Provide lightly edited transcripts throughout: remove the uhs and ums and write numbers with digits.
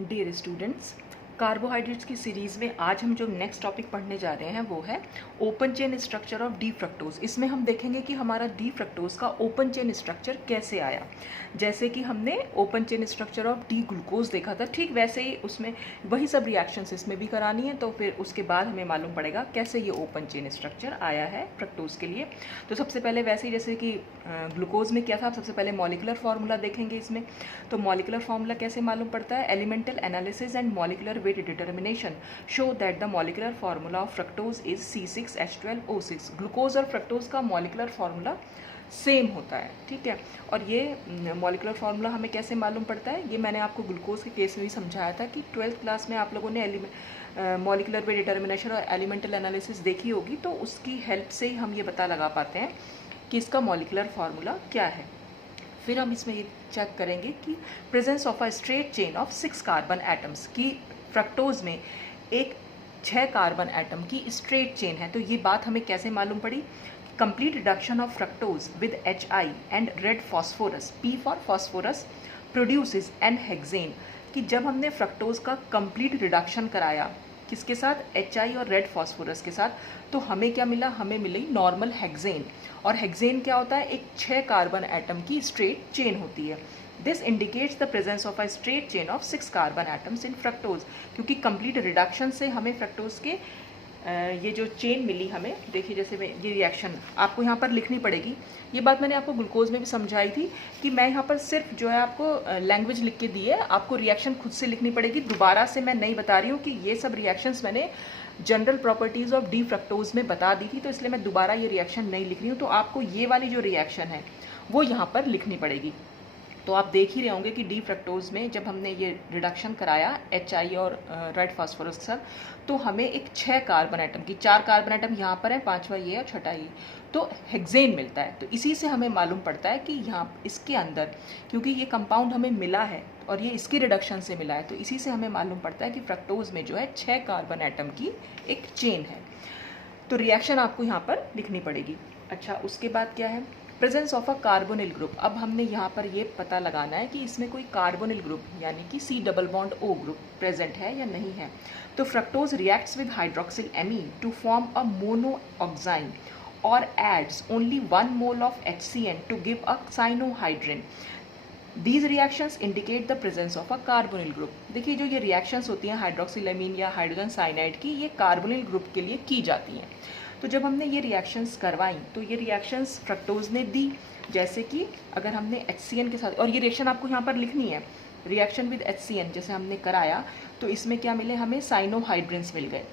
Dear students, carbohydrates की series में आज हम जो नेक्स्ट टॉपिक पढ़ने जा रहे हैं वो है open chain structure of D fructose. इसमें हम देखेंगे कि हमारा डी फ्रक्टोज का ओपन चेन स्ट्रक्चर कैसे आया। जैसे कि हमने open chain structure of D glucose देखा था, ठीक वैसे ही उसमें वही सब रिएक्शंस इसमें भी करानी है। तो फिर उसके बाद हमें मालूम पड़ेगा कैसे ये ओपन चेन स्ट्रक्चर आया है फ्रक्टोज के लिए। तो सबसे पहले वैसे ही जैसे कि ग्लूकोज में क्या था, सबसे पहले मॉलिकुलर फार्मूला देखेंगे इसमें। तो मॉलिकुलर फार्मूला कैसे मालूम पड़ता है? Elemental analysis and molecular weight determination show that the molecular formula of fructose is C6H12O6। Glucose और फ्रक्टोज का मॉलिकुलर फार्मूला सेम होता है, ठीक है। और ये मॉलिकुलर फार्मूला हमें कैसे मालूम पड़ता है, ये मैंने आपको ग्लूकोज के केस में भी समझाया था कि 12th क्लास में आप लोगों ने मॉलिकुलर वेट डिटर्मिनेशन और एलिमेंटल एनालिसिस देखी होगी। तो उसकी हेल्प से ही हम ये पता लगा पाते हैं कि इसका मॉलिकुलर फार्मूला क्या है। फिर हम इसमें ये चेक करेंगे कि presence of a straight chain of 6 carbon atoms की फ्रक्टोज में एक 6 कार्बन एटम की स्ट्रेट चेन है। तो ये बात हमें कैसे मालूम पड़ी? Complete reduction of fructose with HI and red phosphorus, P for phosphorus, produces N hexane. कि जब हमने फ्रक्टोज का कंप्लीट रिडक्शन कराया किसके साथ? HI और रेड फॉस्फोरस के साथ, तो हमें क्या मिला? हमें मिली नॉर्मल हेक्सेन। और हेक्सेन क्या होता है? एक 6 कार्बन एटम की स्ट्रेट चेन होती है। This indicates the presence of a straight chain of 6 carbon atoms in fructose. क्योंकि कंप्लीट रिडक्शन से हमें फ्रक्टोज के ये जो चेन मिली हमें, देखिए जैसे ये रिएक्शन आपको यहाँ पर लिखनी पड़ेगी। ये बात मैंने आपको ग्लूकोज में भी समझाई थी कि मैं यहाँ पर सिर्फ जो है आपको लैंग्वेज लिख के दी है, आपको रिएक्शन खुद से लिखनी पड़ेगी। दोबारा से मैं नहीं बता रही हूँ कि ये सब रिएक्शंस मैंने general properties of D fructose में बता दी थी, तो इसलिए मैं दोबारा ये रिएक्शन नहीं लिख रही हूँ। तो आपको ये वाली जो रिएक्शन है वो यहाँ पर लिखनी पड़ेगी। तो आप देख ही रहे होंगे कि डी फ्रक्टोज में जब हमने ये रिडक्शन कराया HI और रेड फास्फोरस के साथ, तो हमें एक 6 कार्बन एटम की, 4 कार्बन एटम यहाँ पर है, 5वां ये और 6ठा ये, तो हेक्सेन मिलता है। तो इसी से हमें मालूम पड़ता है कि यहाँ इसके अंदर, क्योंकि ये कंपाउंड हमें मिला है और ये इसकी रिडक्शन से मिला है, तो इसी से हमें मालूम पड़ता है कि फ्रक्टोज में जो है 6 कार्बन एटम की एक चेन है। तो रिएक्शन आपको यहाँ पर लिखनी पड़ेगी। अच्छा, उसके बाद क्या है? Presence of a carbonyl group. अब हमने यहाँ पर ये पता लगाना है कि इसमें कोई कार्बोनिल ग्रुप यानी कि C double bond O group present है या नहीं है। तो fructose reacts with hydroxylamine to form a monoxime और adds only 1 mole of HCN to give a cyanohydrin. These reactions indicate the presence of a carbonyl group। देखिए जो ये reactions होती हैं हाइड्रोक्सिलेमीन या हाइड्रोजन साइनाइड की, ये कार्बोनिल ग्रुप के लिए की जाती हैं। तो जब हमने ये रिएक्शंस करवाई तो ये रिएक्शंस फ्रक्टोज ने दी। जैसे कि अगर हमने HCN के साथ, और ये रिएक्शन आपको यहाँ पर लिखनी है, रिएक्शन विद HCN जैसे हमने कराया, तो इसमें क्या मिले? हमें साइनोहाइड्रिन्स मिल गए,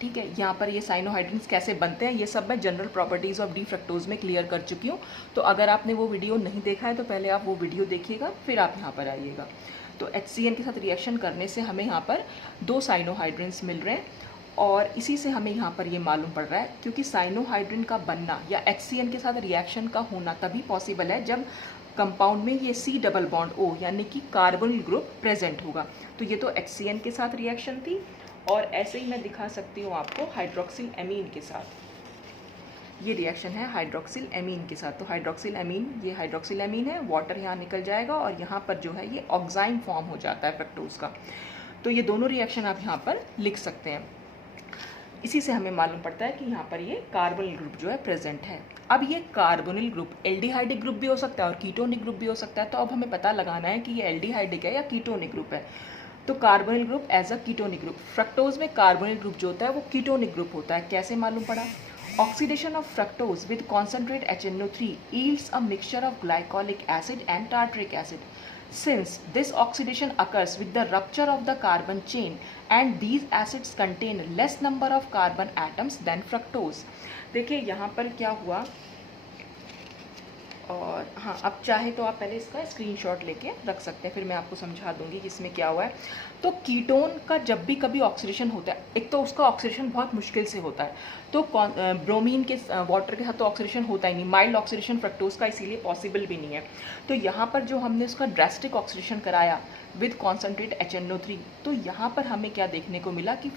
ठीक है। यहाँ पर ये साइनोहाइड्रिन्स कैसे बनते हैं ये सब मैं general properties of D fructose में क्लियर कर चुकी हूँ। तो अगर आपने वो वीडियो नहीं देखा है तो पहले आप वो वीडियो देखिएगा, फिर आप यहाँ पर आइएगा। तो HCN के साथ रिएक्शन करने से हमें यहाँ पर 2 साइनोहाइड्रिन्स मिल रहे हैं, और इसी से हमें यहाँ पर ये मालूम पड़ रहा है, क्योंकि साइनोहाइड्रिन का बनना या HCN के साथ रिएक्शन का होना तभी पॉसिबल है जब कंपाउंड में ये C डबल बॉन्ड O यानी कि कार्बोनिल ग्रुप प्रेजेंट होगा। तो ये तो HCN के साथ रिएक्शन थी, और ऐसे ही मैं दिखा सकती हूँ आपको हाइड्रोक्सिल एमीन के साथ। ये रिएक्शन है हाइड्रोक्सिल एमीन के साथ। तो हाइड्रोक्सिल एमीन, ये हाइड्रोक्सिल एमीन है, वाटर यहाँ निकल जाएगा और यहाँ पर जो है ये ऑक्साइन फॉर्म हो जाता है फ्रक्टोज का। तो ये दोनों रिएक्शन आप यहाँ पर लिख सकते हैं। इसी से हमें मालूम पड़ता है कि यहाँ पर ये कार्बोनिल ग्रुप जो है प्रेजेंट है। अब ये कार्बोनिल ग्रुप एल्डिहाइडिक ग्रुप भी हो सकता है और कीटोनिक ग्रुप भी हो सकता है। तो अब हमें पता लगाना है कि ये एल्डिहाइडिक है या कीटोनिक ग्रुप है। तो carbonyl group as a ketonic group, fructose में कार्बोनिल ग्रुप जो होता है वो कीटोनिक ग्रुप होता है। कैसे मालूम पड़ा? Oxidation of fructose with concentrate HNO3 yields a mixture of glycolic acid and tartaric acid. Since this oxidation occurs with the rupture of the carbon chain and these acids contain less number of carbon atoms than fructose। देखिए यहाँ पर क्या हुआ, और हाँ, अब चाहे तो आप पहले इसका स्क्रीनशॉट लेके रख सकते हैं, फिर मैं आपको समझा दूंगी कि इसमें क्या हुआ है। तो कीटोन का जब भी कभी ऑक्सीडेशन होता है, एक तो उसका ऑक्सीडेशन बहुत मुश्किल से होता है। तो ब्रोमीन के वाटर के साथ तो ऑक्सीडेशन होता ही नहीं, माइल्ड ऑक्सीडेशन फ्रक्टोज का इसीलिए पॉसिबल भी नहीं है। तो यहाँ पर जो हमने उसका ड्रास्टिक ऑक्सीडेशन कराया विद कॉन्सेंट्रेट HNO3, तो यहाँ पर हमें क्या देखने को मिला कि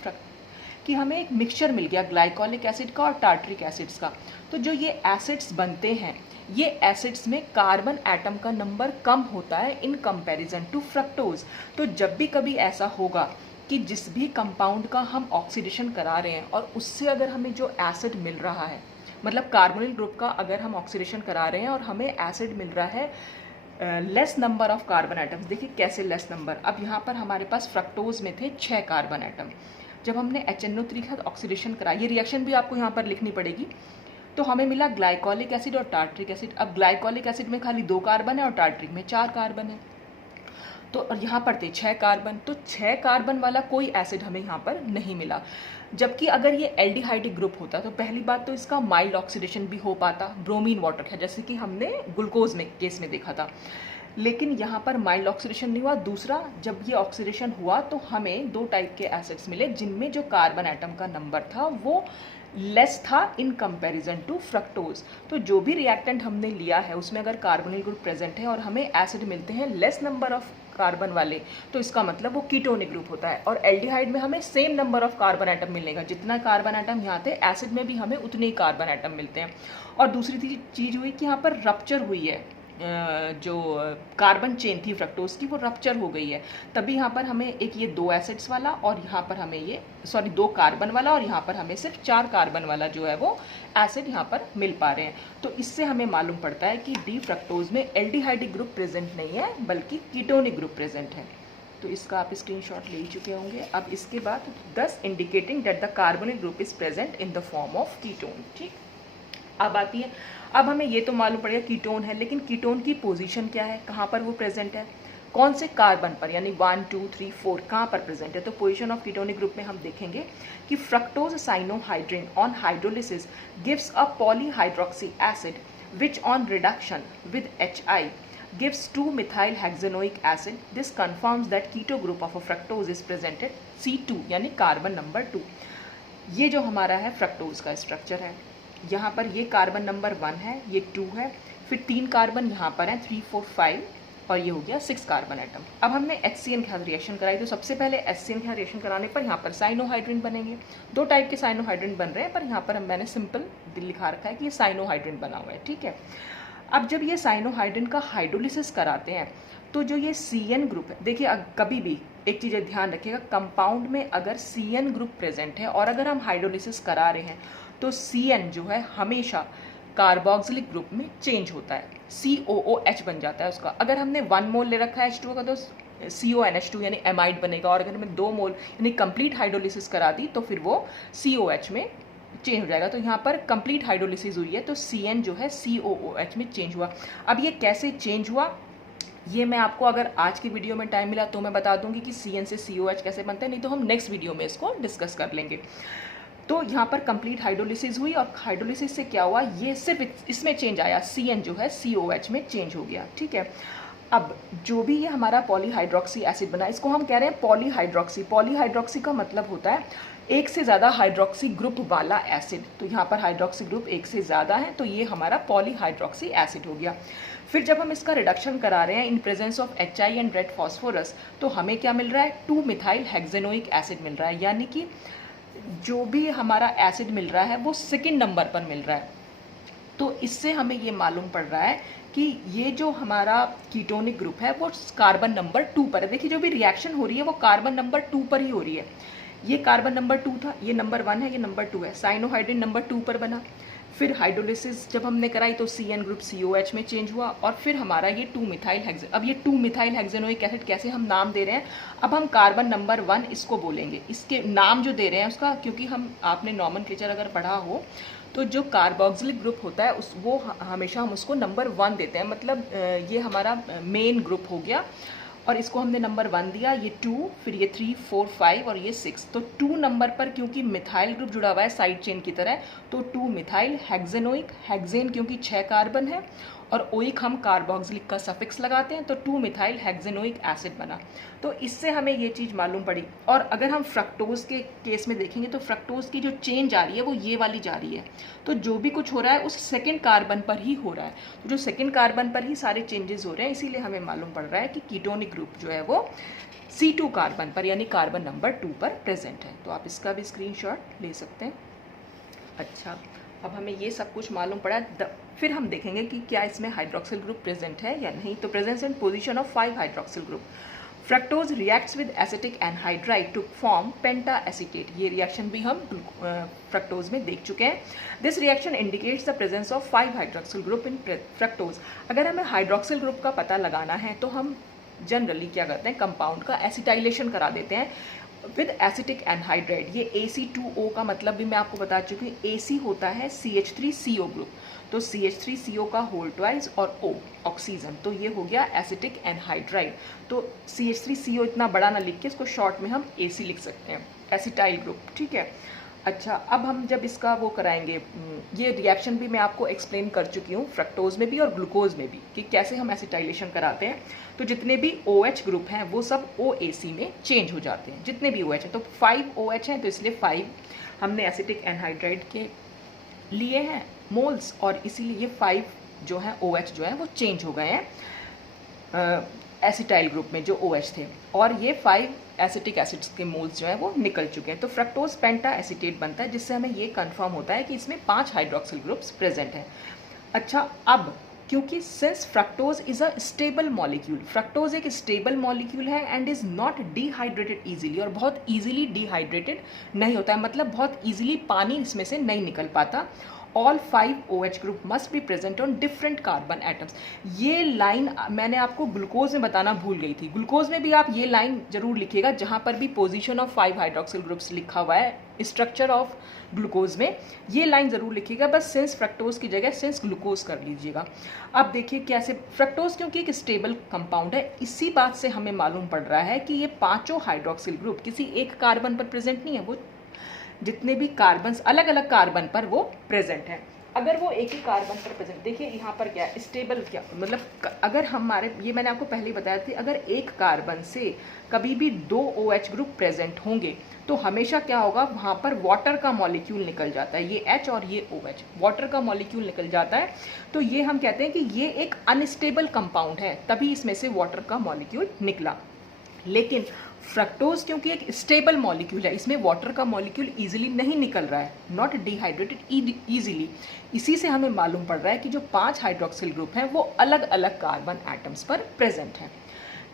कि हमें एक मिक्सचर मिल गया ग्लाइकोलिक एसिड का और टार्टरिक एसिड्स का। तो जो ये एसिड्स बनते हैं, ये एसिड्स में कार्बन एटम का नंबर कम होता है इन कंपैरिजन टू फ्रक्टोज। तो जब भी कभी ऐसा होगा कि जिस भी कंपाउंड का हम ऑक्सीडेशन करा रहे हैं और उससे अगर हमें जो एसिड मिल रहा है, मतलब कार्बोनिल ग्रुप का अगर हम ऑक्सीडेशन करा रहे हैं और हमें एसिड मिल रहा है less number of carbon atoms. देखिए कैसे लेस नंबर, अब यहाँ पर हमारे पास फ्रक्टोज में थे 6 कार्बन एटम। जब हमने HNO3 का ऑक्सीडेशन करा, ये रिएक्शन भी आपको यहाँ पर लिखनी पड़ेगी, तो हमें मिला ग्लाइकोलिक एसिड और टार्टरिक एसिड। अब ग्लाइकोलिक एसिड में खाली 2 कार्बन है और टार्टरिक में 4 कार्बन है। तो यहाँ पर थे 6 कार्बन, तो 6 कार्बन वाला कोई एसिड हमें यहाँ पर नहीं मिला। जबकि अगर ये एल्डिहाइडिक ग्रुप होता तो पहली बात तो इसका माइल्ड ऑक्सीडेशन भी हो पाता, ब्रोमीन वाटर का, जैसे कि हमने ग्लूकोज में केस में देखा था। लेकिन यहाँ पर माइल्ड ऑक्सीडेशन नहीं हुआ। दूसरा, जब ये ऑक्सीडेशन हुआ तो हमें 2 टाइप के एसिड्स मिले जिनमें जो कार्बन एटम का नंबर था वो लेस था इन कंपैरिजन टू फ्रक्टोज। तो जो भी रिएक्टेंट हमने लिया है उसमें अगर कार्बोनिल ग्रुप प्रेजेंट है और हमें एसिड मिलते हैं लेस नंबर ऑफ कार्बन वाले, तो इसका मतलब वो कीटोनिक ग्रुप होता है। और एल्डिहाइड में हमें same number of carbon atom मिलेगा, जितना कार्बन एटम यहाँ थे एसिड में भी हमें उतने ही कार्बन एटम मिलते हैं। और दूसरी चीज़ हुई कि यहाँ पर रप्चर हुई है, जो कार्बन चेन थी फ्रक्टोज की वो रप्चर हो गई है, तभी यहाँ पर हमें एक ये 2 एसिड्स वाला और यहाँ पर हमें ये 2 कार्बन वाला और यहाँ पर हमें सिर्फ 4 कार्बन वाला जो है वो एसिड यहाँ पर मिल पा रहे हैं। तो इससे हमें मालूम पड़ता है कि डी फ्रक्टोज में एल्डिहाइडिक ग्रुप प्रेजेंट नहीं है बल्कि कीटोनिक ग्रुप प्रेजेंट है। तो इसका आप स्क्रीनशॉट ले ही चुके होंगे। अब इसके बाद दस indicating that the carbonyl group is present in the form of ketone. ठीक, अब आती है, अब हमें ये तो मालूम पड़ेगा कीटोन है, लेकिन कीटोन की पोजीशन क्या है, कहाँ पर वो प्रेजेंट है, कौन से कार्बन पर, यानी 1 2 3 4 कहाँ पर प्रेजेंट है। तो पोजीशन ऑफ कीटोनिक ग्रुप में हम देखेंगे कि fructose cyanohydrin on hydrolysis gives a polyhydroxy acid which on reduction with HI gives 2-methyl hexanoic acid. This confirms that keto group of a fructose is presented C2 यानी carbon number 2। ये जो हमारा है fructose का structure है, यहाँ पर ये कार्बन नंबर 1 है, ये 2 है, फिर 3 कार्बन यहाँ पर हैं 3 4 5 और ये हो गया 6 कार्बन एटम। अब हमने HCN के साथ रिएक्शन कराई, तो सबसे पहले HCN के साथ रिएक्शन कराने पर यहाँ पर साइनोहाइड्रिन बनेंगे। 2 टाइप के साइनोहाइड्रिन बन रहे हैं, पर यहाँ पर मैंने सिंपल लिखा रखा है कि ये साइनोहाइड्रिन बना हुआ है। ठीक है, अब जब ये साइनोहाइड्रिन का हाइड्रोलिसिस कराते हैं तो जो ये CN ग्रुप है, देखिए कभी भी एक चीज़ ध्यान रखिएगा, कंपाउंड में अगर CN ग्रुप प्रेजेंट है और अगर हम हाइड्रोलिसिस करा रहे हैं तो CN जो है हमेशा कार्बोक्सिलिक ग्रुप में चेंज होता है, COOH बन जाता है उसका। अगर हमने 1 मोल ले रखा है H2 का तो CONH2 यानी एमाइड बनेगा, और अगर हमें 2 मोल यानी कंप्लीट हाइड्रोलिसिस करा दी तो फिर वो COH में चेंज हो जाएगा। तो यहाँ पर कंप्लीट हाइड्रोलिसिस हुई है तो CN जो है COOH में चेंज हुआ। अब ये कैसे चेंज हुआ, ये मैं आपको अगर आज की वीडियो में टाइम मिला तो मैं बता दूंगी कि CN से COH कैसे बनता है, नहीं तो हम नेक्स्ट वीडियो में इसको डिस्कस कर लेंगे। तो यहाँ पर कंप्लीट हाइड्रोलिसिस हुई और हाइड्रोलिसिस से क्या हुआ, ये सिर्फ इसमें चेंज आया, CN जो है COH में चेंज हो गया। ठीक है, अब जो भी ये हमारा पॉलीहाइड्रोक्सी एसिड बना, इसको हम कह रहे हैं पॉलीहाइड्रोक्सी। पॉलीहाइड्रोक्सी का मतलब होता है एक से ज़्यादा हाइड्रोक्सी ग्रुप वाला एसिड। तो यहाँ पर हाइड्रोक्सी ग्रुप एक से ज़्यादा है, तो ये हमारा पॉलीहाइड्रोक्सी एसिड हो गया। फिर जब हम इसका रिडक्शन करा रहे हैं in presence of HI and red phosphorus, तो हमें क्या मिल रहा है, 2-मिथाइल हेक्सेनोइक एसिड मिल रहा है, यानी कि जो भी हमारा एसिड मिल रहा है वो सेकंड नंबर पर मिल रहा है। तो इससे हमें ये मालूम पड़ रहा है कि ये जो हमारा कीटोनिक ग्रुप है वो कार्बन नंबर 2 पर है। देखिए जो भी रिएक्शन हो रही है वो कार्बन नंबर 2 पर ही हो रही है। ये कार्बन नंबर 2 था, ये नंबर 1 है, ये नंबर 2 है, साइनोहाइड्रिन नंबर 2 पर बना। फिर हाइड्रोलिसिस जब हमने कराई तो CN ग्रुप COH में चेंज हुआ और फिर हमारा ये 2-मिथाइल हेक्सेन। अब ये 2-मिथाइल हेक्सेनोइक एसिड कैसे हम नाम दे रहे हैं, अब हम कार्बन नंबर 1 इसको बोलेंगे, इसके नाम जो दे रहे हैं उसका, क्योंकि हम आपने नॉमेनक्लेचर अगर पढ़ा हो तो जो कार्बोक्सिलिक ग्रुप होता है वो हमेशा हम उसको नंबर 1 देते हैं, मतलब ये हमारा मेन ग्रुप हो गया और इसको हमने नंबर 1 दिया, ये 2, फिर ये 3 4 5 और ये 6। तो 2 नंबर पर क्योंकि मिथाइल ग्रुप जुड़ा हुआ है साइड चेन की तरह, तो 2-मिथाइल हेक्सेनोइक, हेक्सेन क्योंकि 6 कार्बन है और ओइक हम कार्बोक्सिलिक का सफिक्स लगाते हैं तो 2 मिथाइल हेक्सेनोइक एसिड बना। तो इससे हमें ये चीज़ मालूम पड़ी। और अगर हम फ्रक्टोज के केस में देखेंगे तो फ्रक्टोज की जो चेंज आ रही है वो ये वाली जा रही है। तो जो भी कुछ हो रहा है उस सेकेंड कार्बन पर ही हो रहा है, तो जो सेकेंड कार्बन पर ही सारे चेंजेस हो रहे हैं, इसीलिए हमें मालूम पड़ रहा है कि कीटोनिक ग्रुप जो है वो C2 कार्बन पर यानी कार्बन नंबर 2 पर प्रेजेंट है। तो आप इसका भी स्क्रीनशॉट ले सकते हैं। अच्छा, अब हमें ये सब कुछ मालूम पड़ा। फिर हम देखेंगे कि क्या इसमें हाइड्रोक्सिल ग्रुप प्रेजेंट है या नहीं। तो presence and position of 5 hydroxyl group. Fructose reacts with acetic anhydride to form penta acetate. ये रिएक्शन भी हम फ्रक्टोज में देख चुके हैं। This reaction indicates the presence of 5 hydroxyl group in fructose. अगर हमें हाइड्रोक्सिल ग्रुप का पता लगाना है तो हम जनरली क्या करते हैं, कंपाउंड का एसिटाइलेशन करा देते हैं विद एसिटिक एनहाइड्राइड। ये AC2O का मतलब भी मैं आपको बता चुकी हूँ। AC होता है CH3CO ग्रुप, तो CH3CO का होल ट्वाइस और O ऑक्सीजन, तो ये हो गया एसिटिक एनहाइड्राइड। तो CH3CO इतना बड़ा ना लिख के इसको शॉर्ट में हम AC लिख सकते हैं, एसिटाइल ग्रुप। ठीक है। अच्छा, अब हम जब इसका वो कराएंगे, ये रिएक्शन भी मैं आपको एक्सप्लेन कर चुकी हूँ फ्रक्टोज में भी और ग्लूकोज में भी कि कैसे हम एसिटाइलेशन कराते हैं। तो जितने भी OH ग्रुप हैं वो सब OAC में चेंज हो जाते हैं, जितने भी OH हैं। तो 5 OH हैं तो इसलिए 5 हमने एसिटिक एनहाइड्राइड के लिए हैं मोल्स, और इसीलिए ये 5 जो है OH जो है वो चेंज हो गए हैं एसिटाइल ग्रुप में जो OH थे, और ये 5 एसिटिक एसिड्स के मोल्स जो है वो निकल चुके हैं। तो फ्रक्टोज पेंटा एसीटेट बनता है, जिससे हमें ये कंफर्म होता है कि इसमें 5 हाइड्रोक्सिल ग्रुप्स प्रेजेंट हैं। अच्छा, अब क्योंकि since fructose is a stable molecule, fructose एक स्टेबल मॉलिक्यूल है and is not dehydrated easily, और बहुत इजीली डिहाइड्रेटेड नहीं होता है, मतलब बहुत इजीली पानी इसमें से नहीं निकल पाता। All 5 OH group must be present on different carbon atoms. ये लाइन मैंने आपको ग्लूकोज में बताना भूल गई थी। ग्लूकोज में भी आप ये लाइन जरूर लिखिएगा, जहाँ पर भी पोजीशन ऑफ 5 हाइड्रोक्सिल ग्रुप्स लिखा हुआ है स्ट्रक्चर ऑफ ग्लूकोज में, ये लाइन जरूर लिखिएगा। बस सिंस फ्रक्टोज की जगह सिंस ग्लूकोज कर लीजिएगा। अब देखिए कैसे फ्रक्टोज, क्योंकि एक स्टेबल कंपाउंड है, इसी बात से हमें मालूम पड़ रहा है कि ये पांचों हाइड्रोक्सिल ग्रुप किसी एक कार्बन पर प्रेजेंट नहीं है, वो जितने भी कार्बन्स अलग अलग कार्बन पर वो प्रेजेंट हैं। अगर वो एक ही कार्बन पर प्रेजेंट, देखिए यहाँ पर क्या स्टेबल, क्या मतलब अगर हमारे, ये मैंने आपको पहले ही बताया था, अगर एक कार्बन से कभी भी 2 OH ग्रुप प्रेजेंट होंगे तो हमेशा क्या होगा, वहाँ पर वाटर का मॉलिक्यूल निकल जाता है। ये H और ये OH, वाटर का मॉलिक्यूल निकल जाता है। तो ये हम कहते हैं कि ये एक अनस्टेबल कंपाउंड है, तभी इसमें से वाटर का मॉलिक्यूल निकला। लेकिन फ्रक्टोज क्योंकि एक स्टेबल मॉलिक्यूल है, इसमें वाटर का मॉलिक्यूल इजीली नहीं निकल रहा है, नॉट डिहाइड्रेटेड इजीली। इसी से हमें मालूम पड़ रहा है कि जो 5 हाइड्रोक्सिल ग्रुप हैं वो अलग अलग कार्बन एटम्स पर प्रेजेंट हैं।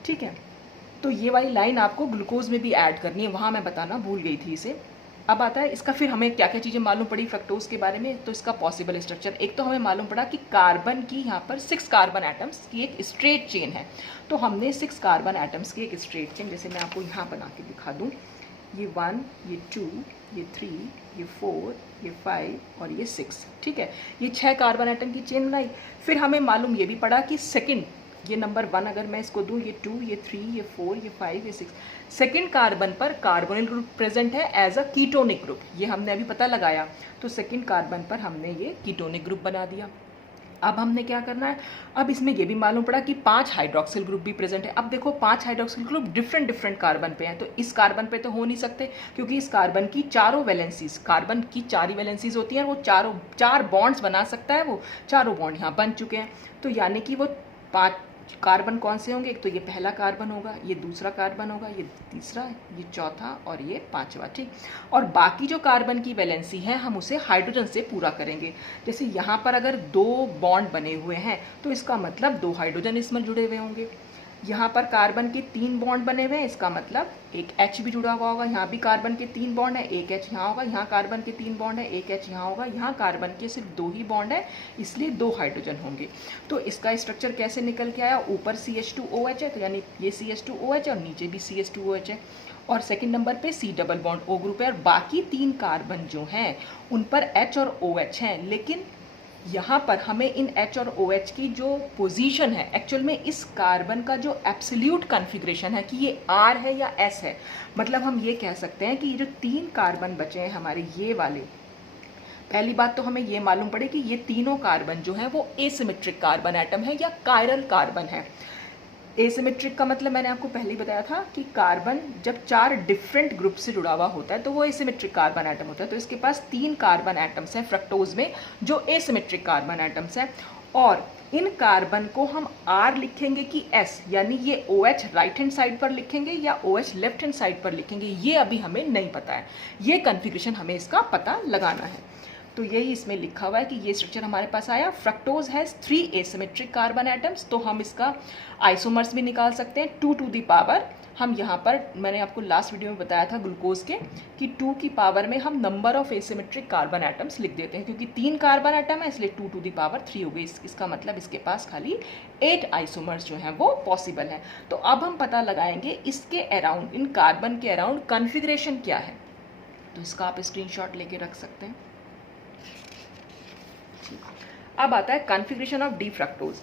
ठीक है, तो ये वाली लाइन आपको ग्लूकोज में भी ऐड करनी है, वहाँ मैं बताना भूल गई थी इसे। अब आता है इसका, फिर हमें क्या क्या चीज़ें मालूम पड़ी फ्रक्टोज के बारे में। तो इसका पॉसिबल स्ट्रक्चर, एक तो हमें मालूम पड़ा कि कार्बन की यहाँ पर 6 कार्बन एटम्स की एक स्ट्रेट चेन है। तो हमने 6 कार्बन एटम्स की एक स्ट्रेट चेन, जैसे मैं आपको यहाँ बना के दिखा दूँ, ये 1, ये 2, ये 3, ये 4, ये 5 और ये 6। ठीक है, ये 6 कार्बन एटम की चेन बनाई। फिर हमें मालूम ये भी पड़ा कि सेकेंड, ये नंबर 1 अगर मैं इसको दूँ, ये 2, ये 3, ये 4, ये 5, ये 6, सेकेंड कार्बन पर कार्बोनिल ग्रुप प्रेजेंट है एज अ कीटोनिक ग्रुप, ये हमने अभी पता लगाया। तो सेकेंड कार्बन पर हमने ये कीटोनिक ग्रुप बना दिया। अब हमने क्या करना है, अब इसमें ये भी मालूम पड़ा कि 5 हाइड्रोक्सिल ग्रुप भी प्रेजेंट है। अब देखो 5 हाइड्रोक्सिल ग्रुप डिफरेंट कार्बन पे हैं, तो इस कार्बन पे तो हो नहीं सकते, क्योंकि इस कार्बन की चारों वैलेंसीज, कार्बन की 4 ही वैलेंसीज होती हैं, वो 4 बॉन्ड्स बना सकता है, वो चारों बॉन्ड यहाँ बन चुके हैं। तो यानी कि वो 5 कार्बन कौन से होंगे, एक तो ये पहला कार्बन होगा, ये दूसरा कार्बन होगा, ये तीसरा, ये चौथा और ये 5वां। ठीक, और बाकी जो कार्बन की वैलेंसी है हम उसे हाइड्रोजन से पूरा करेंगे। जैसे यहाँ पर अगर 2 बॉन्ड बने हुए हैं तो इसका मतलब 2 हाइड्रोजन इसमें जुड़े हुए होंगे। यहाँ पर कार्बन के 3 बॉन्ड बने हुए हैं, इसका मतलब एक H भी जुड़ा हुआ होगा। यहाँ भी कार्बन के 3 बॉन्ड है, एक H यहाँ होगा। यहाँ कार्बन के 3 बॉन्ड है, एक H यहाँ होगा। यहाँ कार्बन के सिर्फ 2 ही बॉन्ड है, इसलिए 2 हाइड्रोजन होंगे। तो इसका स्ट्रक्चर कैसे निकल के आया, ऊपर CH2OH है, तो यानी ये CH2OH है और नीचे भी CH2OH है, और सेकंड नंबर पे C double bond O group है, और बाकी 3 कार्बन जो हैं उन पर H और OH हैं। लेकिन यहाँ पर हमें इन H और OH की जो पोजीशन है, एक्चुअल में इस कार्बन का जो एब्सोल्यूट कॉन्फ़िगरेशन है कि ये R है या S है, मतलब हम ये कह सकते हैं कि ये जो 3 कार्बन बचे हैं हमारे ये वाले, पहली बात तो हमें ये मालूम पड़े कि ये तीनों कार्बन जो है वो एसिमेट्रिक कार्बन एटम है या कायरल कार्बन है। एसिमेट्रिक का मतलब मैंने आपको पहले ही बताया था कि कार्बन जब 4 डिफरेंट ग्रुप से जुड़ा हुआ होता है तो वो एसिमेट्रिक कार्बन एटम होता है। तो इसके पास 3 कार्बन एटम्स हैं फ्रक्टोज में जो एसिमेट्रिक कार्बन एटम्स हैं, और इन कार्बन को हम R लिखेंगे कि S, यानी ये OH राइट हैंड साइड पर लिखेंगे या OH लेफ्ट हैंड साइड पर लिखेंगे, ये अभी हमें नहीं पता है। ये कन्फिग्रेशन हमें इसका पता लगाना है। तो यही इसमें लिखा हुआ है कि ये स्ट्रक्चर हमारे पास आया। Fructose has 3 asymmetric carbon atoms, तो हम इसका आइसोमर्स भी निकाल सकते हैं 2 टू द पावर, हम यहाँ पर मैंने आपको लास्ट वीडियो में बताया था ग्लूकोज के कि 2 की पावर में हम number of asymmetric carbon atoms लिख देते हैं, क्योंकि 3 कार्बन एटम है इसलिए 2 टू द पावर 3 हो गई। इसका मतलब इसके पास खाली 8 आइसोमर्स जो हैं वो पॉसिबल हैं। तो अब हम पता लगाएंगे इसके अराउंड, इन कार्बन के अराउंड कन्फिग्रेशन क्या है। तो इसका आप स्क्रीनशॉट लेके रख सकते हैं। अब आता है configuration of D fructose.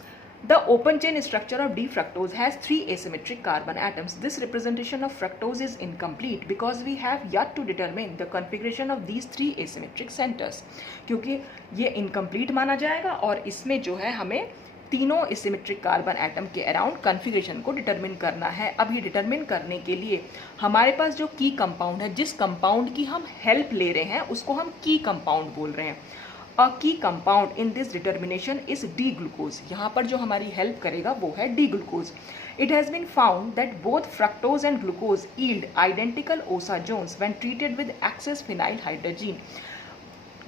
The open chain structure of D-fructose has 3 asymmetric carbon atoms. This representation of fructose is incomplete because we have yet to determine the configuration of these 3 asymmetric centers. क्योंकि ये incomplete माना जाएगा और इसमें जो है हमें तीनों asymmetric carbon atom के around configuration को determine करना है। अब ये determine करने के लिए हमारे पास जो key compound है, जिस compound की हम help ले रहे हैं उसको हम key compound बोल रहे हैं। A key compound in this determination is D-glucose. यहाँ पर जो हमारी हेल्प करेगा वो है D-glucose. It has been found that both fructose and glucose yield identical osazones when treated with excess phenylhydrazine.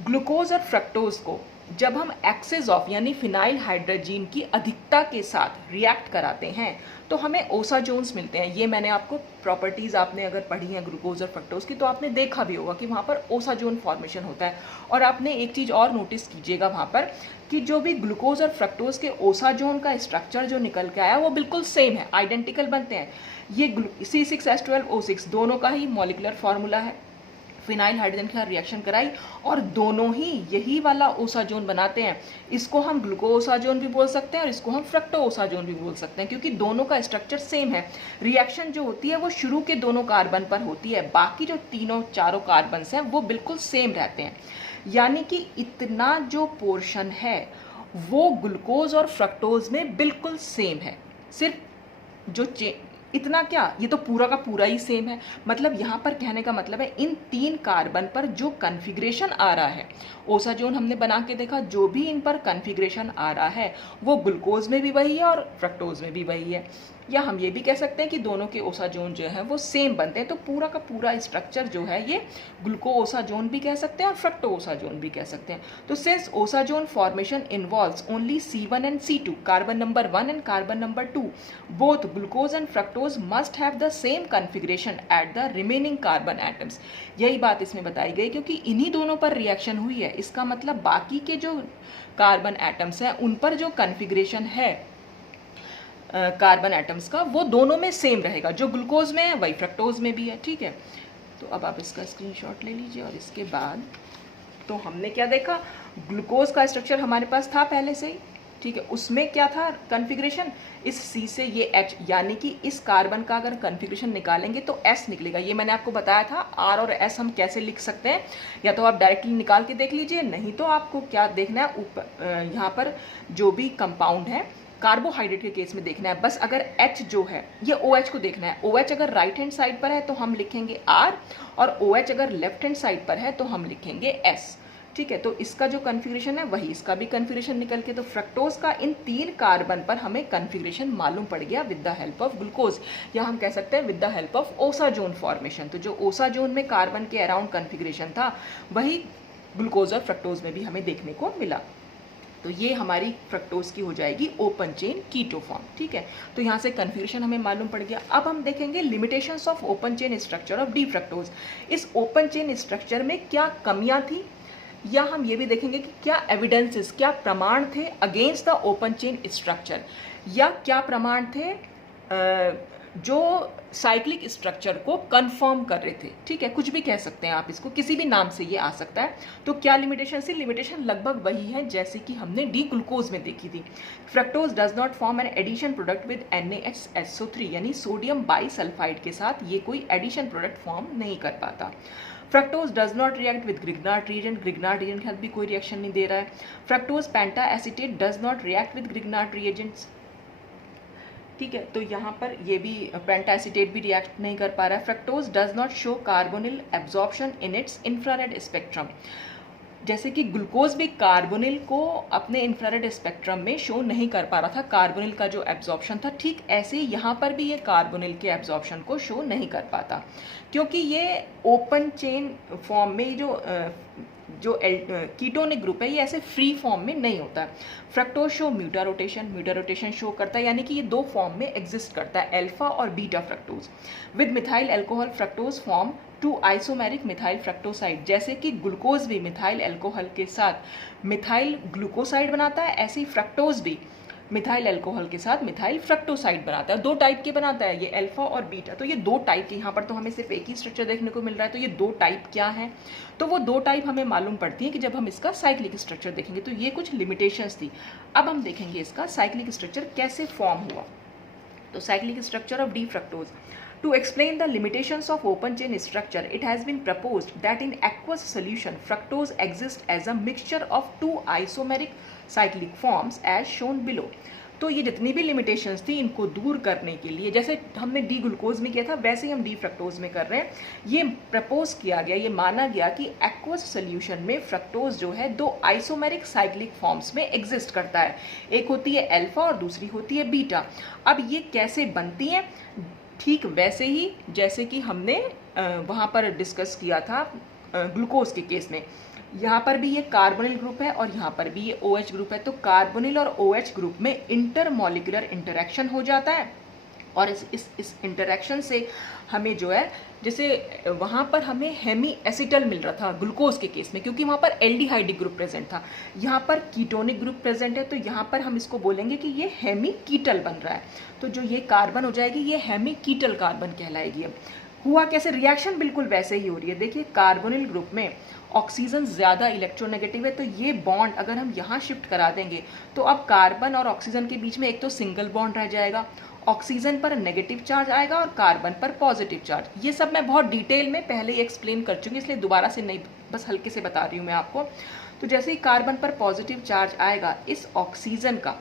Glucose और फ्रक्टोज को जब हम एक्सेस ऑफ यानी फिनाइल हाइड्रोजीन की अधिकता के साथ रिएक्ट कराते हैं तो हमें ओसाजोन्स मिलते हैं। ये मैंने आपको प्रॉपर्टीज़, आपने अगर पढ़ी हैं ग्लूकोज और फ्रक्टोज की तो आपने देखा भी होगा कि वहाँ पर ओसाजोन फॉर्मेशन होता है। और आपने एक चीज़ और नोटिस कीजिएगा वहाँ पर कि जो भी ग्लूकोज और फ्रक्टोज के ओसाजोन का स्ट्रक्चर जो निकल के आया वो बिल्कुल सेम है, आइडेंटिकल बनते हैं। ये C6H12O6 दोनों का ही मॉलिकुलर फार्मूला है। फिनाइल हाइड्रोजन के साथ रिएक्शन कराई और दोनों ही यही वाला ओसाजोन बनाते हैं। इसको हम ग्लूकोओसाजोन भी बोल सकते हैं और इसको हम फ्रक्टोओसाजोन भी बोल सकते हैं, क्योंकि दोनों का स्ट्रक्चर सेम है। रिएक्शन जो होती है वो शुरू के दोनों कार्बन पर होती है, बाकी जो तीनों चारों कार्बन हैं वो बिल्कुल सेम रहते हैं। यानी कि इतना जो पोर्शन है वो ग्लूकोज और फ्रक्टोज में बिल्कुल सेम है। सिर्फ जो इतना क्या, ये तो पूरा का पूरा ही सेम है। मतलब यहाँ पर कहने का मतलब है इन 3 कार्बन पर जो कन्फिग्रेशन आ रहा है, ओसाजोन हमने बना के देखा, जो भी इन पर कन्फिग्रेशन आ रहा है वो ग्लूकोज में भी वही है और फ्रक्टोज में भी वही है। या हम ये भी कह सकते हैं कि दोनों के ओसाजोन जो है वो सेम बनते हैं। तो पूरा का पूरा स्ट्रक्चर जो है ये ग्लूकोओसाजोन भी कह सकते हैं और फ्रक्टोओसाजोन भी कह सकते हैं। तो since osazone formation involves only C1 and C2, carbon number 1 and carbon number 2, both glucose and fructose must have the same configuration at the remaining carbon atoms. यही बात इसमें बताई गई, क्योंकि इन्हीं दोनों पर रिएक्शन हुई है। इसका मतलब बाकी के जो कार्बन एटम्स हैं उन पर जो कन्फिग्रेशन है कार्बन एटम्स का वो दोनों में सेम रहेगा। जो ग्लूकोज में है वही फ्रक्टोज में भी है। ठीक है, तो अब आप इसका स्क्रीनशॉट ले लीजिए। और इसके बाद तो हमने क्या देखा, ग्लूकोज का स्ट्रक्चर हमारे पास था पहले से ही। ठीक है, उसमें क्या था कन्फिग्रेशन, इस C से ये H, यानी कि इस कार्बन का अगर कन्फिग्रेशन निकालेंगे तो S निकलेगा। ये मैंने आपको बताया था R और S हम कैसे लिख सकते हैं, या तो आप डायरेक्टली निकाल के देख लीजिए, नहीं तो आपको क्या देखना है, ऊपर यहाँ पर जो भी कंपाउंड है कार्बोहाइड्रेट के केस में देखना है। बस अगर H जो है ये OH को देखना है। OH अगर राइट हैंड साइड पर है तो हम लिखेंगे R, और OH अगर लेफ्ट हैंड साइड पर है तो हम लिखेंगे S। ठीक है, तो इसका जो कन्फिग्रेशन है वही इसका भी कन्फिग्रेशन निकल के, तो फ्रक्टोज का इन 3 कार्बन पर हमें कन्फिग्रेशन मालूम पड़ गया with the help of glucose, या हम कह सकते हैं with the help of osazone formation. तो जो ओसाजोन में कार्बन के अराउंड कन्फिग्रेशन था वही ग्लूकोज और फ्रक्टोज में भी हमें देखने को मिला। तो ये हमारी फ्रक्टोज की हो जाएगी ओपन चेन कीटो फॉर्म। ठीक है, तो यहाँ से कन्फ्यूजन हमें मालूम पड़ गया। अब हम देखेंगे limitations of open chain structure of D fructose. इस ओपन चेन स्ट्रक्चर में क्या कमियां थी, या हम ये भी देखेंगे कि क्या एविडेंसेस, क्या प्रमाण थे against the open chain structure, या क्या प्रमाण थे जो साइक्लिक स्ट्रक्चर को कंफर्म कर रहे थे। ठीक है, कुछ भी कह सकते हैं आप इसको, किसी भी नाम से ये आ सकता है। तो क्या लिमिटेशन थी, लिमिटेशन लगभग वही है जैसे कि हमने डी ग्लूकोज में देखी थी। Fructose does not form an addition product with NaHSO3, यानी सोडियम बाईसल्फाइड के साथ ये कोई एडिशन प्रोडक्ट फॉर्म नहीं कर पाता। Fructose does not react with Grignard reagent, Grignard reagent के साथ भी कोई रिएक्शन नहीं दे रहा है। Fructose penta acetate does not react with Grignard reagents, ठीक है, तो यहाँ पर ये भी पेंटा एसिटेट भी रिएक्ट नहीं कर पा रहा है। Fructose does not show carbonyl absorption in its infrared spectrum, जैसे कि ग्लूकोज भी कार्बोनिल को अपने इंफ्रारेड स्पेक्ट्रम में शो नहीं कर पा रहा था, कार्बोनिल का जो एब्जॉर्प्शन था, ठीक ऐसे ही यहाँ पर भी ये कार्बोनिल के एब्जॉर्प्शन को शो नहीं कर पाता, क्योंकि ये ओपन चेन फॉर्म में जो कीटोनिक ग्रुप है ये ऐसे फ्री फॉर्म में नहीं होता है। फ्रक्टोज शो म्यूटा रोटेशन शो करता है, यानी कि ये दो फॉर्म में एग्जिस्ट करता है, अल्फा और beta fructose. With methyl alcohol fructose form two isomeric methyl fructoside, जैसे कि ग्लूकोज भी मिथाइल अल्कोहल के साथ मिथाइल ग्लूकोसाइड बनाता है, ऐसे ही फ्रक्टोज भी मिथाइल अल्कोहल के साथ मिथाइल फ्रक्टोसाइड बनाता है। दो टाइप के बनाता है ये, अल्फा और बीटा। तो ये दो टाइप के, यहाँ पर तो हमें सिर्फ एक ही स्ट्रक्चर देखने को मिल रहा है, तो ये दो टाइप क्या है, तो वो दो टाइप हमें मालूम पड़ती है कि जब हम इसका साइक्लिक स्ट्रक्चर देखेंगे। तो ये कुछ लिमिटेशंस थी। अब हम देखेंगे इसका साइक्लिक स्ट्रक्चर कैसे फॉर्म हुआ। तो cyclic structure of D fructose, to explain the limitations of open chain structure, it has been proposed that in aqueous solution fructose exists as a mixture of two isomeric cyclic forms as shown below। तो ये जितनी भी limitations थी इनको दूर करने के लिए, जैसे हमने डी ग्लूकोज में किया था वैसे ही हम डी फ्रक्टोज में कर रहे हैं। ये प्रपोज किया गया, ये माना गया कि एक्वस सोल्यूशन में फ्रक्टोज जो है दो आइसोमेरिक साइक्लिक फॉर्म्स में एग्जिस्ट करता है, एक होती है अल्फा और दूसरी होती है बीटा। अब ये कैसे बनती हैं, ठीक वैसे ही जैसे कि हमने वहाँ पर डिस्कस किया था ग्लूकोज के केस में। यहाँ पर भी ये कार्बोनिल ग्रुप है और यहाँ पर भी ये OH ग्रुप है। तो कार्बोनिल और OH ग्रुप में इंटरमॉलिक्यूलर इंटरेक्शन हो जाता है और इस इंटरेक्शन से हमें जो है, जैसे वहाँ पर हमें हेमी एसिटल मिल रहा था ग्लूकोज के केस में, क्योंकि वहाँ पर एल्डिहाइडिक ग्रुप प्रेजेंट था। यहाँ पर कीटोनिक ग्रुप प्रेजेंट है, तो यहाँ पर हम इसको बोलेंगे कि ये हेमी कीटल बन रहा है। तो जो ये कार्बन हो जाएगी ये हेमी कीटल कार्बन कहलाएगी। अब हुआ कैसे, रिएक्शन बिल्कुल वैसे ही हो रही है। देखिए कार्बोनिल ग्रुप में ऑक्सीजन ज़्यादा इलेक्ट्रोनेगेटिव है, तो ये बॉन्ड अगर हम यहाँ शिफ्ट करा देंगे तो अब कार्बन और ऑक्सीजन के बीच में एक तो सिंगल बॉन्ड रह जाएगा, ऑक्सीजन पर नेगेटिव चार्ज आएगा और कार्बन पर पॉजिटिव चार्ज। ये सब मैं बहुत डिटेल में पहले ही एक्सप्लेन कर चुकी हूँ, इसलिए दोबारा से नहीं, बस हल्के से बता रही हूँ मैं आपको। तो जैसे ही कार्बन पर पॉजिटिव चार्ज आएगा, इस ऑक्सीजन का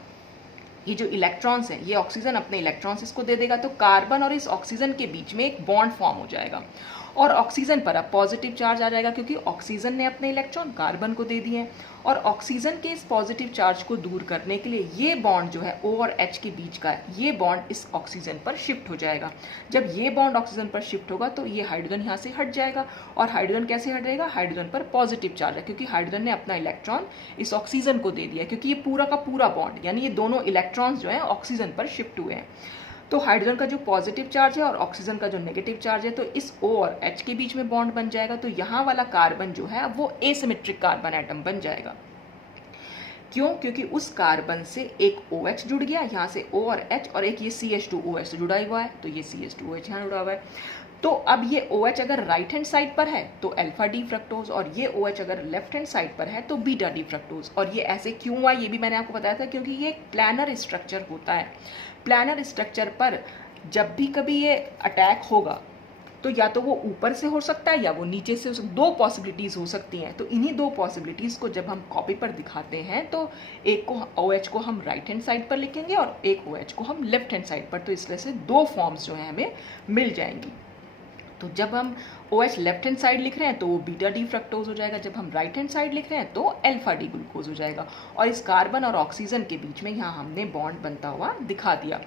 ये जो इलेक्ट्रॉन्स हैं, ये ऑक्सीजन अपने इलेक्ट्रॉन्स इसको दे देगा, तो कार्बन और इस ऑक्सीजन के बीच में एक बॉन्ड फॉर्म हो जाएगा और ऑक्सीजन पर अब पॉजिटिव चार्ज आ जाएगा, क्योंकि ऑक्सीजन ने अपने इलेक्ट्रॉन कार्बन को दे दिए हैं। और ऑक्सीजन के इस पॉजिटिव चार्ज को दूर करने के लिए ये बॉन्ड जो है O और H के बीच का है, ये बॉन्ड इस ऑक्सीजन पर शिफ्ट हो जाएगा। जब ये बॉन्ड ऑक्सीजन पर शिफ्ट होगा तो ये हाइड्रोजन यहाँ से हट जाएगा। और हाइड्रोजन कैसे हटेगा, हाइड्रोजन पर पॉजिटिव चार्ज है, क्योंकि हाइड्रोजन ने अपना इलेक्ट्रॉन इस ऑक्सीजन को दे दिया, क्योंकि ये पूरा का पूरा बॉन्ड, यानी ये दोनों इलेक्ट्रॉन्स जो है ऑक्सीजन पर शिफ्ट हुए हैं। तो हाइड्रोजन का जो पॉजिटिव चार्ज है और ऑक्सीजन का जो नेगेटिव चार्ज है, तो इस O और H के बीच में बॉन्ड बन जाएगा। तो यहाँ वाला कार्बन जो है वो एसिमेट्रिक कार्बन एटम बन जाएगा। क्यों, क्योंकि उस कार्बन से एक OH जुड़ गया, यहाँ से O और H, और एक ये CH2OH जुड़ा हुआ है, तो ये CH2OH यहाँ जुड़ा हुआ है। तो अब ये OH अगर राइट हैंड साइड पर है तो अल्फा डी फ्रक्टोज, और ये OH अगर लेफ्ट हैंड साइड पर है तो बीटा डी फ्रक्टोज। और ये ऐसे क्यों हुआ ये भी मैंने आपको बताया था, क्योंकि ये एक प्लानर स्ट्रक्चर होता है। प्लानर स्ट्रक्चर पर जब भी कभी ये अटैक होगा तो या तो वो ऊपर से हो सकता है या वो नीचे से हो सकता है, दो पॉसिबिलिटीज़ हो सकती हैं। तो इन्हीं दो पॉसिबिलिटीज़ को जब हम कॉपी पर दिखाते हैं तो एक को OH को हम राइट हैंड साइड पर लिखेंगे और एक OH को हम लेफ्ट हैंड साइड पर, तो इस तरह से दो फॉर्म्स जो हैं हमें मिल जाएंगी। तो जब हम OH लेफ्ट हैंड साइड लिख रहे हैं तो वो बीटा डी फ्रक्टोज हो जाएगा, जब हम राइट हैंड साइड लिख रहे हैं तो अल्फा डी ग्लूकोज हो जाएगा। और इस कार्बन और ऑक्सीजन के बीच में यहाँ हमने बॉन्ड बनता हुआ दिखा दिया।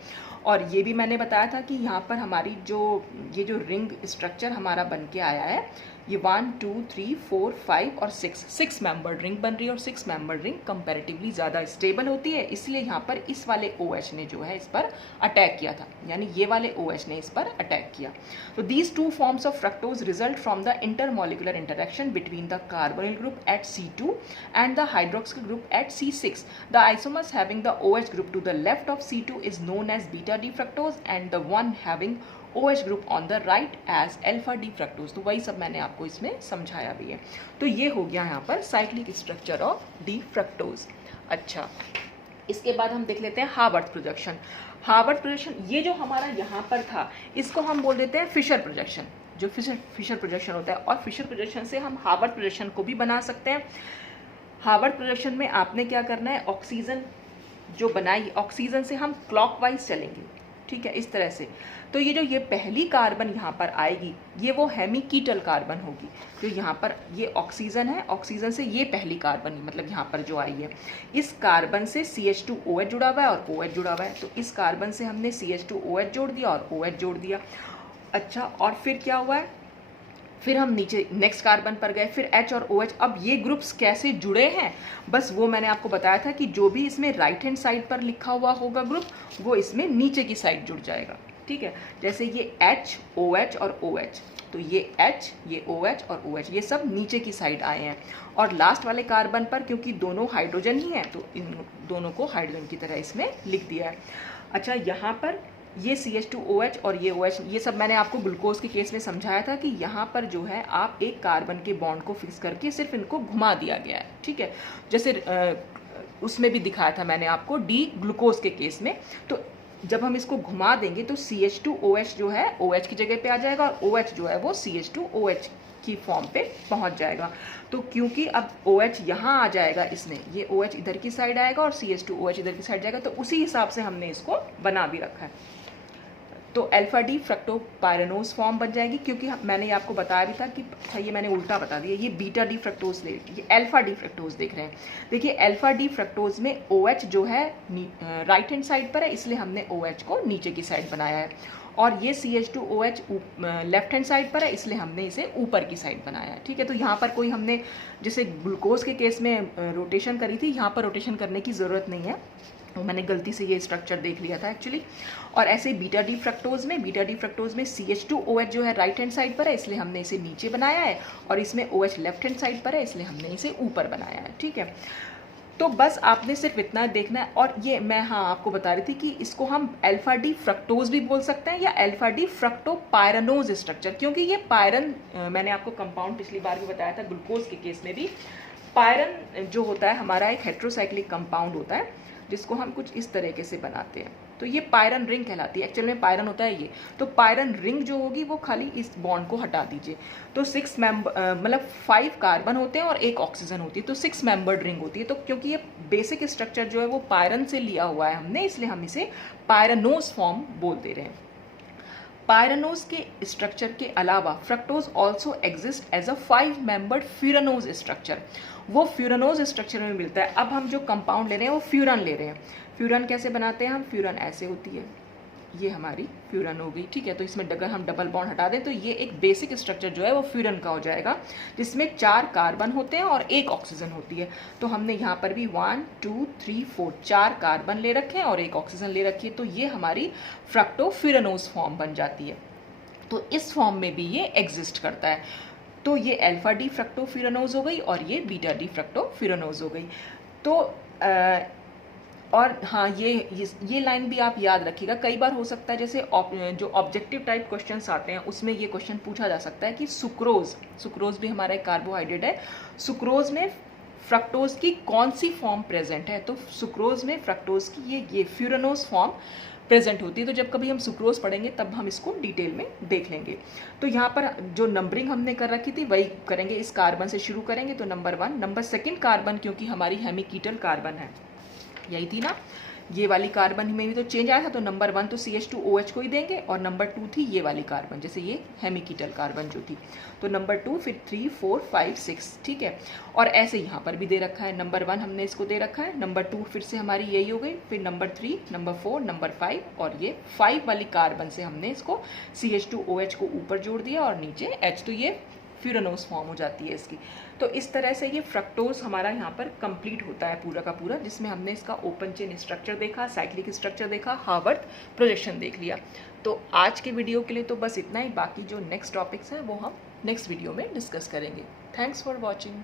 और ये भी मैंने बताया था कि यहाँ पर हमारी ये जो रिंग स्ट्रक्चर हमारा बन के आया है, ये 1 2 3 4 5 और 6 मेंबर्ड रिंग बन रही है। और 6 मेंबर्ड रिंग कंपैरेटिवली ज़्यादा स्टेबल होती है, इसलिए यहाँ पर इस वाले OH ने जो है इस पर अटैक किया था, यानी ये वाले OH ने इस पर अटैक किया। तो these two forms of fructose result from the intermolecular interaction between the carbonyl group at C2 and the hydroxyl group at C6. The isomers having the OH group to the left of C2 is known as beta D fructose and the one having OH group on the right as alpha D fructose। तो वही सब मैंने आपको इसमें समझाया भी है। तो ये हो गया यहाँ पर cyclic structure of D fructose. अच्छा, इसके बाद हम देख लेते हैं हावर्थ प्रोजेक्शन। हावर्थ प्रोजेक्शन ये जो हमारा यहाँ पर था इसको हम बोल देते हैं फिशर प्रोजेक्शन। जो फिशर प्रोजेक्शन होता है। और फिशर प्रोजेक्शन से हम हार्वर्ड प्रोजेक्शन को भी बना सकते हैं। हार्वर्ड प्रोजेक्शन में आपने क्या करना है, ऑक्सीजन जो बनाई, ऑक्सीजन से हम क्लॉकवाइज चलेंगे, ठीक है, इस तरह से। तो ये पहली कार्बन यहाँ पर आएगी, ये वो हेमिकीटल कार्बन होगी। जो यहाँ पर ये ऑक्सीजन है, ऑक्सीजन से ये पहली कार्बन, मतलब यहाँ पर जो आई है, इस कार्बन से CH2OH जुड़ा हुआ है और OH जुड़ा हुआ है। तो इस कार्बन से हमने CH2OH जोड़ दिया और OH जोड़ दिया। अच्छा, और फिर क्या हुआ है, फिर हम नीचे नेक्स्ट कार्बन पर गए, फिर H और OH। अब ये ग्रुप्स कैसे जुड़े हैं, बस वो मैंने आपको बताया था कि जो भी इसमें राइट हैंड साइड पर लिखा हुआ होगा ग्रुप, वो इसमें नीचे की साइड जुड़ जाएगा, ठीक है। जैसे ये H, OH और OH, तो ये H, ये OH और OH, ये सब नीचे की साइड आए हैं। और लास्ट वाले कार्बन पर क्योंकि दोनों हाइड्रोजन ही हैं, तो इन दोनों को हाइड्रोजन की तरह इसमें लिख दिया है। अच्छा, यहाँ पर ये CH2OH और ये OH, ये सब मैंने आपको ग्लूकोज के केस में समझाया था कि यहाँ पर जो है आप एक कार्बन के बॉन्ड को फिक्स करके सिर्फ इनको घुमा दिया गया है, ठीक है। जैसे उसमें भी दिखाया था मैंने आपको डी ग्लूकोज के केस में। तो जब हम इसको घुमा देंगे तो CH2OH जो है OH की जगह पे आ जाएगा और OH जो है वो CH2OH की फॉर्म पे पहुंच जाएगा। तो क्योंकि अब OH यहाँ आ जाएगा, इसमें ये OH इधर की साइड आएगा और CH2OH इधर की साइड जाएगा, तो उसी हिसाब से हमने इसको बना भी रखा है। तो अल्फा डी फ्रक्टोपायरेनोज फॉर्म बन जाएगी, क्योंकि मैंने ये आपको बताया भी था कि अच्छा ये मैंने उल्टा बता दिया, ये बीटा डी फ्रक्टोज ये अल्फा डी फ्रक्टोज देख रहे हैं। देखिए अल्फा डी फ्रक्टोज में OH जो है राइट हैंड साइड पर है, इसलिए हमने OH को नीचे की साइड बनाया है। और ये CH2OH लेफ्ट हैंड साइड पर है, इसलिए हमने इसे ऊपर की साइड बनाया है, ठीक है। तो यहाँ पर कोई हमने जैसे ग्लूकोज के केस में रोटेशन करी थी, यहाँ पर रोटेशन करने की ज़रूरत नहीं है, तो मैंने गलती से ये स्ट्रक्चर देख लिया था एक्चुअली। और ऐसे बीटा डी फ्रक्टोज में CH2OH जो है राइट हैंड साइड पर है, इसलिए हमने इसे नीचे बनाया है, और इसमें OH लेफ्ट हैंड साइड पर है, इसलिए हमने इसे ऊपर बनाया है, ठीक है। तो बस आपने सिर्फ इतना देखना है। और ये मैं आपको बता रही थी कि इसको हम अल्फा डी फ्रक्टोज भी बोल सकते हैं या अल्फा डी फ्रक्टोपायरेनोज स्ट्रक्चर, क्योंकि ये पायरन, मैंने आपको कंपाउंड पिछली बार भी बताया था ग्लूकोज के केस में भी, पायरन जो होता है हमारा एक हेट्रोसाइक्लिक कंपाउंड होता है, जिसको हम कुछ इस तरीके से बनाते हैं। तो ये पायरन रिंग कहलाती है, एक्चुअल में पायरन होता है ये। तो पायरन रिंग जो होगी वो खाली इस बॉन्ड को हटा दीजिए। तो 6 मेंबर, मतलब 5 कार्बन होते हैं और 1 ऑक्सीजन होती है, तो 6 मेंबर्ड रिंग होती है। तो क्योंकि ये बेसिक स्ट्रक्चर जो है वो पायरन से लिया हुआ है हमने, इसलिए हम इसे पायरेनोज फॉर्म बोल दे रहे हैं। पायरेनोज के स्ट्रक्चर के अलावा fructose also exist as a 5 membered furanose structure. वो फ्यूरानोज स्ट्रक्चर में मिलता है। अब हम जो कंपाउंड ले रहे हैं वो फ्यूरन ले रहे हैं। फ्यूरन कैसे बनाते हैं हम, फ्यूरन ऐसे होती है, ये हमारी फ्यूरन हो गई, ठीक है। तो इसमें अगर हम डबल बॉन्ड हटा दें तो ये एक बेसिक स्ट्रक्चर जो है वो फ्यूरन का हो जाएगा, जिसमें 4 कार्बन होते हैं और 1 ऑक्सीजन होती है। तो हमने यहाँ पर भी 1 2 3 4 4 कार्बन ले रखे हैं और 1 ऑक्सीजन ले रखी है, तो ये हमारी फ्रक्टोफ्यूरानोज फॉर्म बन जाती है। तो इस फॉर्म में भी ये एग्जिस्ट करता है। तो ये अल्फा डी फ्रक्टोफ्यूरानोज हो गई और ये बीटा डी फ्रक्टोफ्यूरानोज हो गई। तो और हाँ, ये लाइन भी आप याद रखिएगा। कई बार हो सकता है जैसे जो ऑब्जेक्टिव टाइप क्वेश्चंस आते हैं उसमें ये क्वेश्चन पूछा जा सकता है कि सुक्रोज भी हमारा एक कार्बोहाइड्रेट है, सुक्रोज में फ्रक्टोज की कौन सी फॉर्म प्रेजेंट है। तो सुक्रोज में फ्रक्टोज की ये फ्यूरानोज फॉर्म प्रेजेंट होती है। तो जब कभी हम सुक्रोज पढ़ेंगे तब हम इसको डिटेल में देख लेंगे। तो यहाँ पर जो नंबरिंग हमने कर रखी थी वही करेंगे, इस कार्बन से शुरू करेंगे। तो नंबर 1, नंबर 2 कार्बन, क्योंकि हमारी हेमिकीटल कार्बन है, यही थी ना, ये वाली कार्बन में भी तो चेंज आया था, तो नंबर 1 तो CH2OH को ही देंगे, और नंबर 2 थी ये वाली कार्बन, जैसे ये हेमिकीटल कार्बन जो थी, तो नंबर 2, फिर 3 4 5 6, ठीक है। और ऐसे यहाँ पर भी दे रखा है, नंबर 1 हमने इसको दे रखा है, नंबर 2 फिर से हमारी यही हो गई, फिर नंबर 3, नंबर 4, नंबर 5, और ये 5 वाली कार्बन से हमने इसको CH2OH को ऊपर जोड़ दिया और नीचे H, तो ये फ्यूरानोज फॉर्म हो जाती है इसकी। तो इस तरह से ये फ्रक्टोज हमारा यहाँ पर कंप्लीट होता है पूरा का पूरा, जिसमें हमने इसका ओपन चेन स्ट्रक्चर देखा, साइक्लिक स्ट्रक्चर देखा, हार्वर्ड प्रोजेक्शन देख लिया। तो आज के वीडियो के लिए तो बस इतना ही। बाकी जो नेक्स्ट टॉपिक्स हैं वो हम नेक्स्ट वीडियो में डिस्कस करेंगे। Thanks for watching.